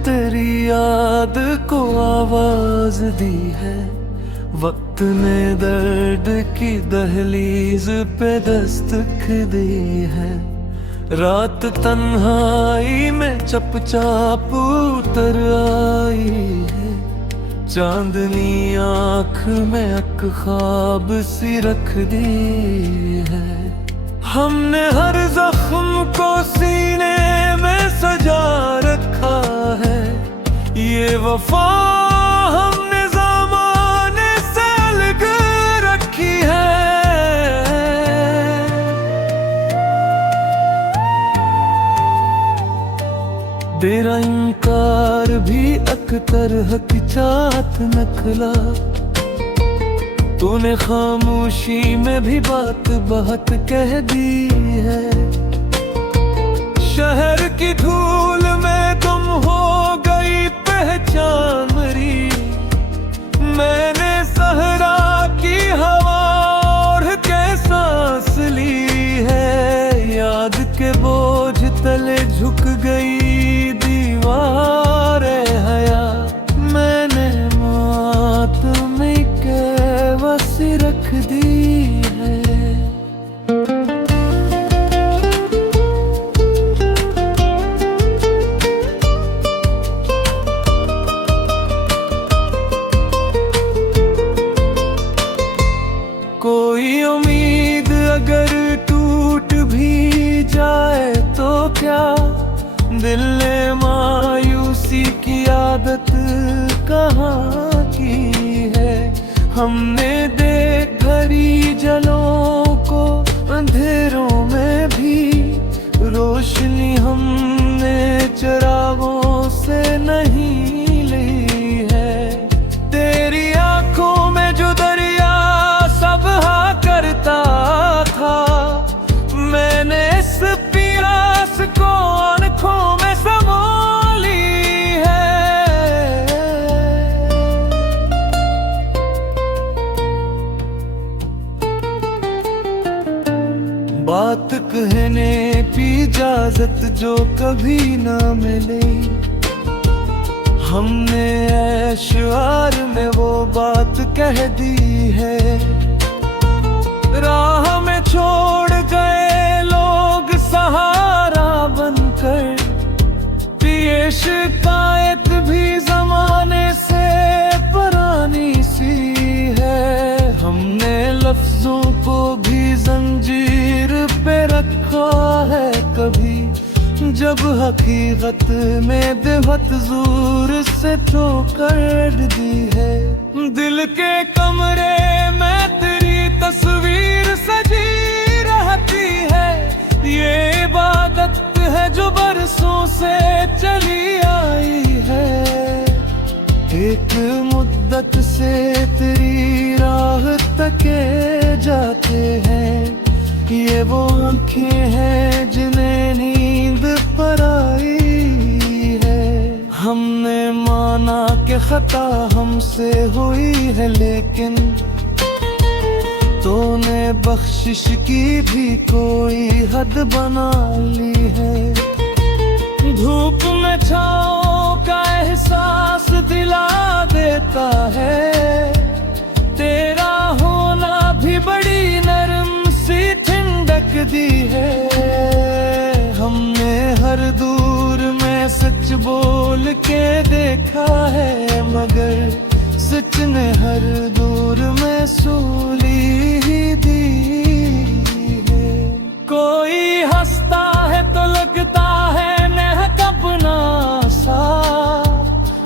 तेरी याद को आवाज दी है। वक्त ने दर्द की दहलीज पे दस्तक दी है। रात तन्हाई में चपचाप उतर आई है। चांदनी आँख में अक ख्वाब सी रख दी है। हमने हर जख्म को सीने में सजा रखा है। ये वफा हमने ज़माने से अलग रखी है। तेरा इनकार भी अख्तर हकीकत नखला। तूने खामोशी में भी बात बहुत कह दी है। शहर की धूल में तुम हो गई पहचान मेरी। मैंने सहरा की हवा और के सांस ली है। याद के बोझ तले झुक गई दीवार हया। मैंने मातम के बस रख दी है। कोई उम्मीद अगर टूट भी जाए तो क्या। दिल ने मायूसी की आदत कहाँ की है। हमने देख भरी जलों को अंधेरों में भी। रोशनी हमने चिरागों से नहीं ली है। तेरी आंखों में जो दरिया सब हा करता था। मैंने इस प्यास को आंखों में समा ली है। बात कहने की इजाजत जो कभी ना मिले। हमने ऐशआर में वो बात कह दी है। राह में छोड़ गए लोग सहारा बनकर। ये शिकायत भी जमाने से पुरानी सी है। हमने लफ्जों को भी जंजीर पे रखा है कभी। जब हकीकत में दिवत जोर से ठोकर दी है। दिल के कमरे में तेरी तस्वीर सजी रहती है। ये इबादत है जो बरसों से चली आई है। एक मुद्दत से तेरी राह तके जाते हैं। ये वो आँखें हैं जिन्हें नींद पर आई है। हमने माना कि खता हमसे हुई है लेकिन तूने बख्शिश की भी कोई हद बना ली है। धूप में छाँव का एहसास दिला देता है। तेरा होना भी बड़ी नरम सी ठंडक दी है। हमने हर दूर में सच बोल के देखा है। मगर सच ने हर दूर में सूली ही दी है। कोई हंसता है तो लगता है महक अपना सा।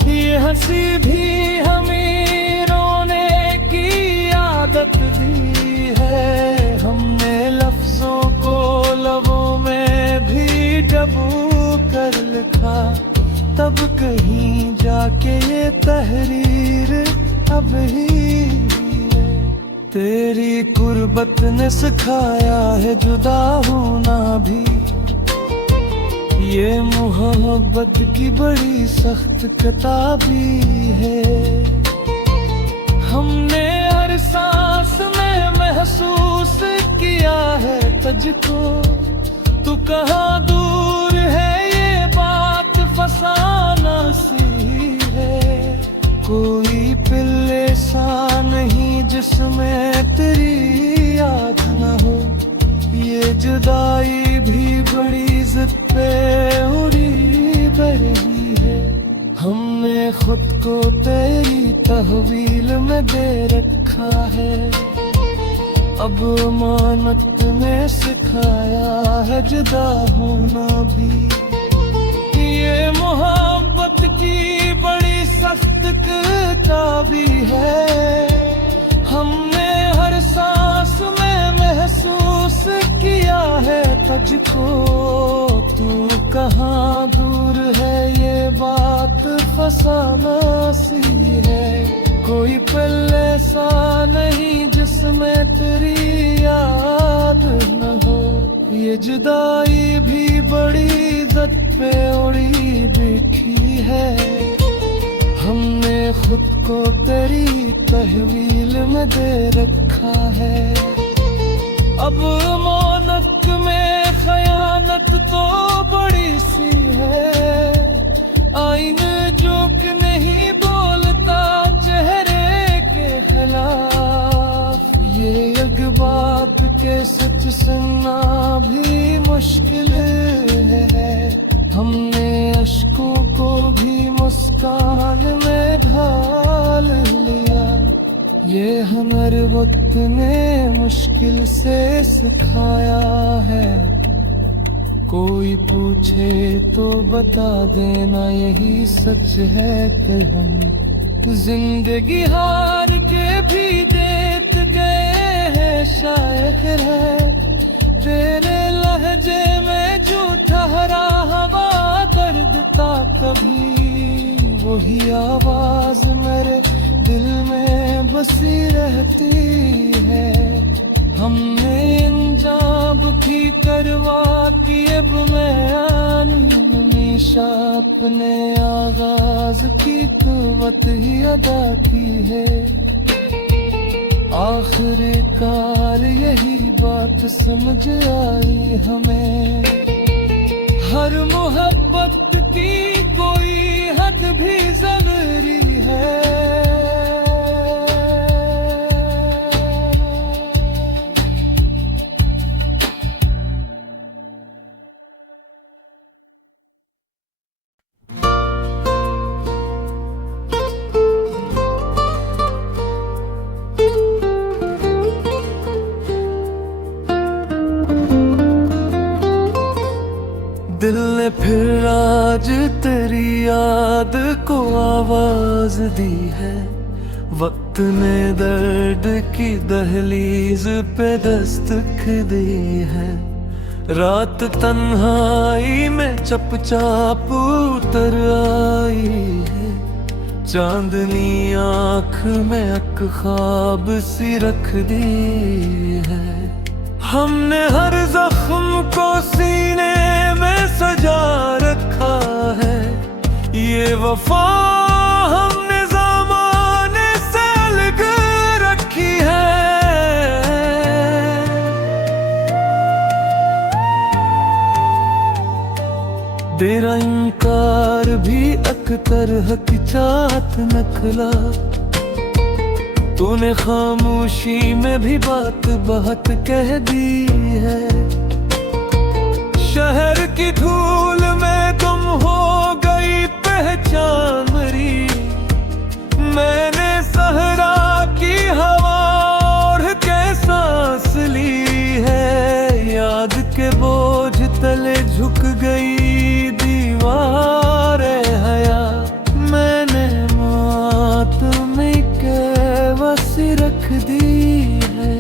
ये हंसी भी हमें रोने की आदत दी है। हमने लफ्जों को लबों में भी डबो कर लिखा। तब कहीं जाके ये तहरीर अब ही है। तेरी कुर्बत ने सिखाया है जुदा होना भी। ये मोहब्बत की बड़ी सख्त किताबी है। हमने हर सांस में महसूस किया है तुझको। तू कहाँ दूर है ये बात फसाना कोई पिल्ले सा नहीं जिसमें तेरी याद न हो। ये जुदाई भी बड़ी जिद पे उड़ी बरही है। हमने खुद को तेरी तहवील में दे रखा है। अब अमानत ने सिखाया है जुदा होना भी। ये मोहब्बत की बड़ी सख्त किताबी है। हमने हर सांस में महसूस किया है तुझको। तू कहाँ दूर है ये बात फसाना सी है। कोई पल्ले सा नहीं जिसमें तेरी याद न हो। ये जुदाई भी बड़ी इज्जत पे उड़ी बैठी है। हमने खुद को तेरी तहवील में दे रखा है। अब अमानत में खयानत तो बड़ी सी है। आईन जो कि नहीं बोलता चेहरे के खिलाफ। ये एक बात के सच सुनना भी मुश्किल है। हमने अश्कों को भी मुस्कान में ढाल लिया। ये हर वक्त ने मुश्किल से सिखाया है। कोई पूछे तो बता देना यही सच है कि हम जिंदगी हार के भी देत गए हैं शायर है। तेरे लहजे में जो ठहरा हवा दर्द था कभी। वही आवाज मेरे दिल में बसी रहती है। हमने इंजाम भी करवा कि अब मैं हमेशा अपने आगाज की कुव्वत ही अदा की है। आखिरकार यही बात समझ आई हमें। हर मोहब्बत की कोई हद भी जरूरी है। दिल ने फिर आज तेरी याद को आवाज दी है। वक्त ने दर्द की दहलीज पे दस्तक दी है। रात तन्हाई में चपचाप उतर आई है। चांदनी आँख में अक ख्वाब सी रख दी है। हमने हर जख्म को सीने में सजा रखा है। ये वफा हमने ज़माने से अलग रखी है। तेरा इनकार भी अख्तर हकीकत नखला। तूने खामोशी में भी बात बहुत कह दी है। शहर की धूल में तुम हो गई पहचान मेरी। मैंने सहरा की हवा और के सांस ली है। याद के बोझ तले झुक गई दीवारें हया। मैंने मातम के बस रख दी है।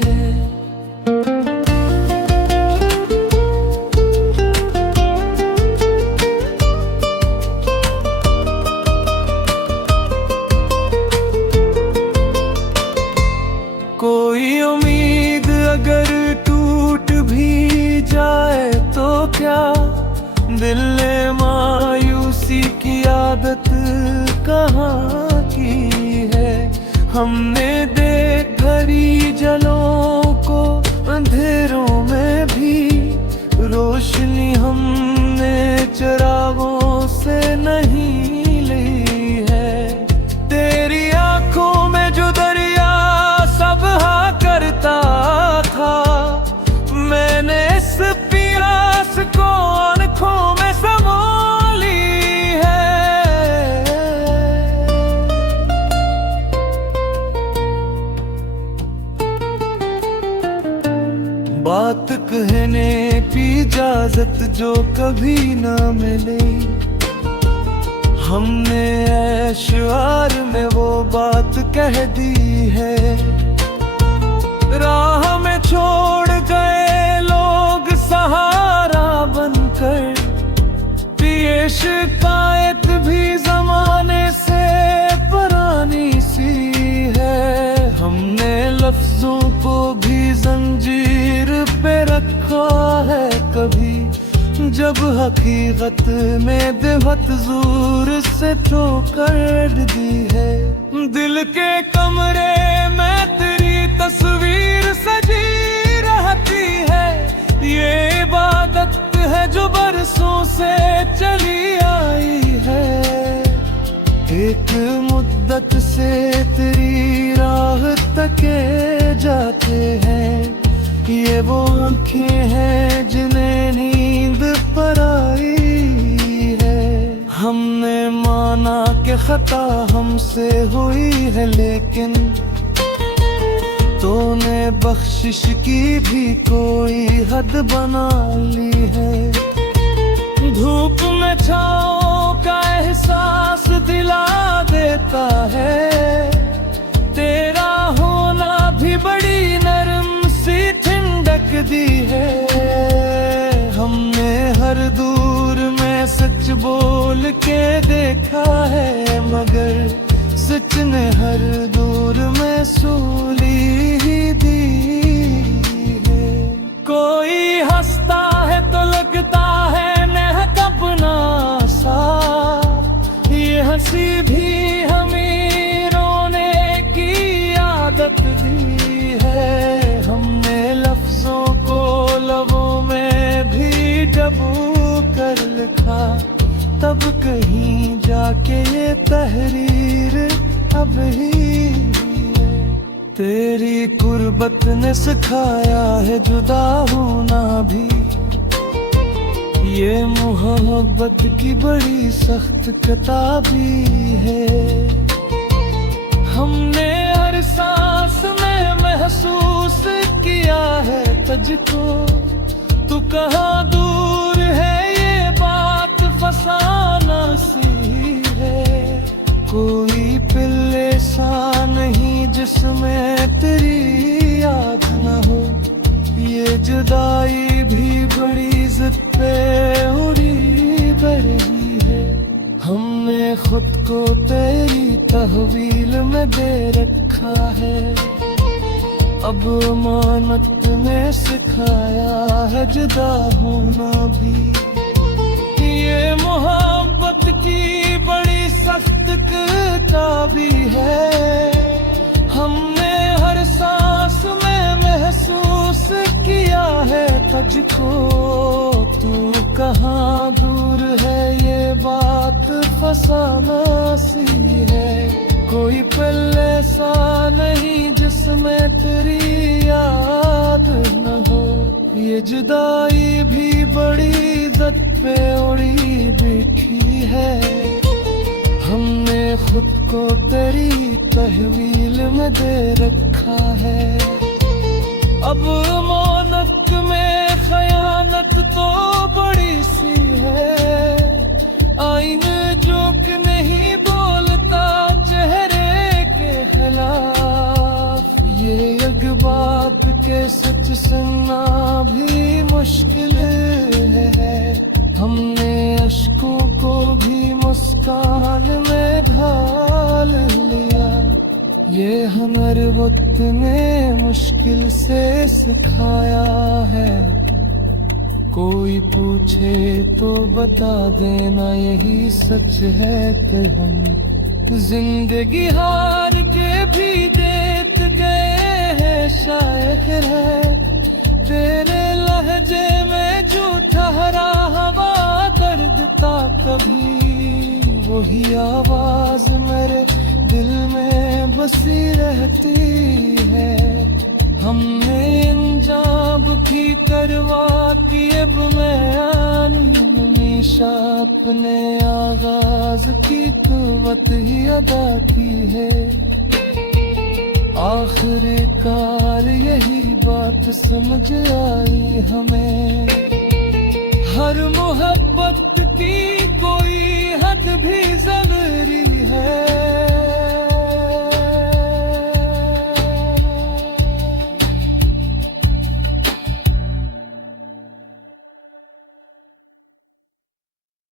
कोई उम्मीद अगर टूट भी जाए तो क्या। दिल ने मायूसी की आदत कहाँ की है। हमने देख भरी जलों को अंधेरों में भी। रोशनी हमने चिरागों से नहीं ली है। तेरी इजाजत जो कभी ना मिले। हमने ऐशआर में वो बात कह दी है, राह में छोड़ गए लोग सहारा बनकर। ये शिकायत भी जमाने से पुरानी सी है, हमने लफ्जों को भी जंजीर पे रखा है कभी, जब हकीकत में बहुत जोर से ठोकर दी है। दिल के कमरे में तेरी तस्वीर सजी रहती है, ये इबादत है जो बरसों से चली आई है। एक मुद्दत से तेरी राह तके जाते हैं, ये वो आँखें हैं जिन्हें नींद पर आई है। हमने माना कि खता हमसे हुई है, लेकिन तूने बख्शिश की भी कोई हद बना ली है। धूप में छाँव का एहसास दिला देता है, तेरा होना भी बड़ी नरम सी ठंडक दी है। हमने हर दूर में सच बोल के देखा है, मगर सच ने हर दूर में सूली ही दी है। कोई हंसता है तो लगता है महक अपना सा, ये हंसी भी हमें रोने की आदत दी है। हमने लफ्जों को लबों में भी डबो कर लिखा, तब कहीं जाके ये तहरीर अब ही है। तेरी कुर्बत ने सिखाया है जुदा होना भी, ये मोहब्बत की बड़ी सख्त किताबी है। हमने हर सांस में महसूस किया है तुझको, तू कहाँ दूर है ये बात फसाना सी है। कोई पिल्ले सा नहीं जिसमें तेरी याद न हो, ये जुदाई भी बड़ी जिद पे उड़ी बरही है। हमने खुद को तेरी तहवील में दे रखा है, अब अमानत में सिखाया है जुदा होना भी। ये मोहब्बत की बड़ी सख्त किताबी है, हमने हर सांस में महसूस किया है तुझको। तू कहाँ दूर है ये बात फसाना सी है। कोई पल्ले सा नहीं जिसमें तेरी याद न हो, ये जुदाई भी बड़ी इज्जत पे उड़ी बैठी है। हमने खुद को तेरी तहवील में दे रखा है, अब मौनक में खयानत तो बड़ी सी है। आईने जोक नहीं बोलता चेहरे के खिलाफ, ये एक बात के सच सुनना भी मुश्किल है। हमने अश्कों को भी मुस्कान में ढाल लिया, ये हर वक्त ने मुश्किल से सिखाया है। कोई पूछे तो बता देना यही सच है कि हम जिंदगी हार के भी देत गए हैं शायर है। तेरे लहजे में जो ठहरा हवा दर्द था कभी, वही आवाज मेरे दिल में बसी रहती है। हमने इंजाब की करवा की अब मैं हमेशा अपने आगाज की कुव्वत ही अदा की है। आखिरकार यही बात समझ आई हमें, हर मोहब्बत की कोई हद भी जरूरी